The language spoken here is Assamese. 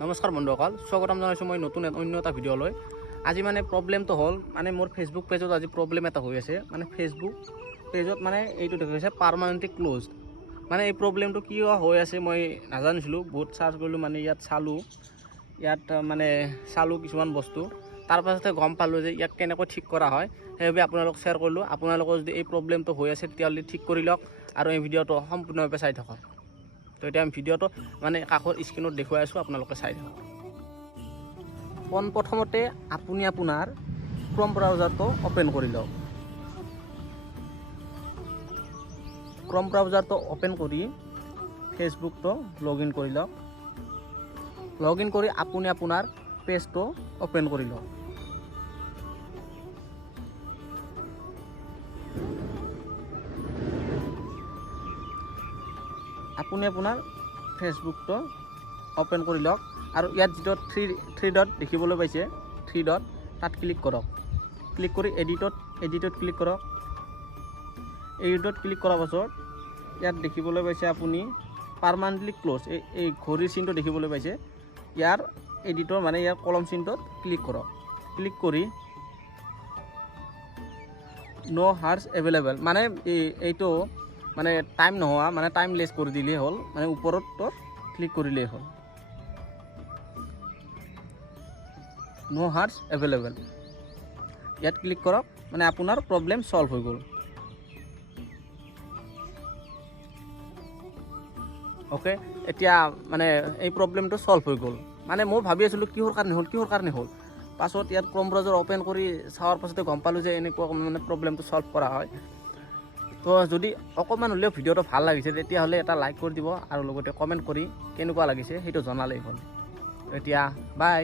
নমস্কাৰ বন্ধুসকল, স্বাগতম জনাইছোঁ মই নতুন অন্য এটা ভিডিঅ'লৈ। আজি মানে প্ৰব্লেমটো হ'ল মানে মোৰ ফেচবুক পেজত আজি প্ৰব্লেম এটা হৈ আছে। মানে ফেচবুক পেজত মানে এইটো দেখাইছে পাৰ্মানেণ্টলি ক্ল'জ। মানে এই প্ৰব্লেমটো কিয় হৈ আছে মই নাজানিছিলোঁ। বহুত চাৰ্চ কৰিলোঁ, মানে ইয়াত চালোঁ কিছুমান বস্তু, তাৰ পাছতে গম পালোঁ যে ইয়াক কেনেকৈ ঠিক কৰা হয়। সেইবাবে আপোনালোক শ্বেয়াৰ কৰিলোঁ। আপোনালোকৰ যদি এই প্ৰব্লেমটো হৈ আছে তেতিয়াহ'লে ঠিক কৰি লওক আৰু এই ভিডিঅ'টো সম্পূৰ্ণভাৱে চাই থাকক। তো এতিয়া আমি ভিডিঅ'টো মানে কাষৰ স্ক্ৰীনত দেখুৱাই আছোঁ, আপোনালোকে চাই থাকক। পোনপ্ৰথমতে আপুনি আপোনাৰ ক্ৰম ব্ৰাউজাৰটো অ'পেন কৰি লওক। ক্ৰম ব্ৰাউজাৰটো অ'পেন কৰি ফেচবুকটো লগ ইন কৰি লওক। লগ ইন কৰি আপুনি আপোনাৰ পেজটো অ'পেন কৰি লওক। আপুনি আপোনাৰ ফেচবুকটো অ'পেন কৰি লওক আৰু ইয়াত যিটো থ্ৰী ডট দেখিবলৈ পাইছে, থ্ৰী ডট তাত ক্লিক কৰক। ক্লিক কৰি এডিটত ক্লিক কৰক। এডিটত ক্লিক কৰাৰ পাছত ইয়াত দেখিবলৈ পাইছে আপুনি পাৰ্মানেণ্টলি ক্ল'জ, এই ঘড়ীৰ চিনটো দেখিবলৈ পাইছে। ইয়াৰ এডিটৰ মানে ইয়াৰ কলম চিনটোত ক্লিক কৰক। ক্লিক কৰি ন' হাৰ্ছ এভেইলেবল, মানে এইটো মানে টাইম নোহোৱা, মানে টাইমলেছ কৰি দিলেই হ'ল। মানে ওপৰত ক্লিক কৰিলেই হ'ল। ন' হাৰ্ছ এভেইলেবল ইয়াত ক্লিক কৰক। মানে আপোনাৰ প্ৰব্লেম ছল্ভ হৈ গ'ল। অ'কে, এতিয়া মানে এই প্ৰব্লেমটো ছল্ভ হৈ গ'ল। মানে মই ভাবি আছিলোঁ কিহৰ কাৰণে হ'ল। পাছত ইয়াত ক্ৰম ব্ৰাউজাৰ অ'পেন কৰি চোৱাৰ পাছতে গম পালোঁ যে এনেকুৱা মানে প্ৰব্লেমটো ছল্ভ কৰা হয়। তো যদি অকণমান হ'লেও ভিডিঅ'টো ভাল লাগিছে তেতিয়াহ'লে এটা লাইক কৰি দিব আৰু লগতে কমেণ্ট কৰি কেনেকুৱা লাগিছে সেইটো জনালেই হ'ল। এতিয়া বাই।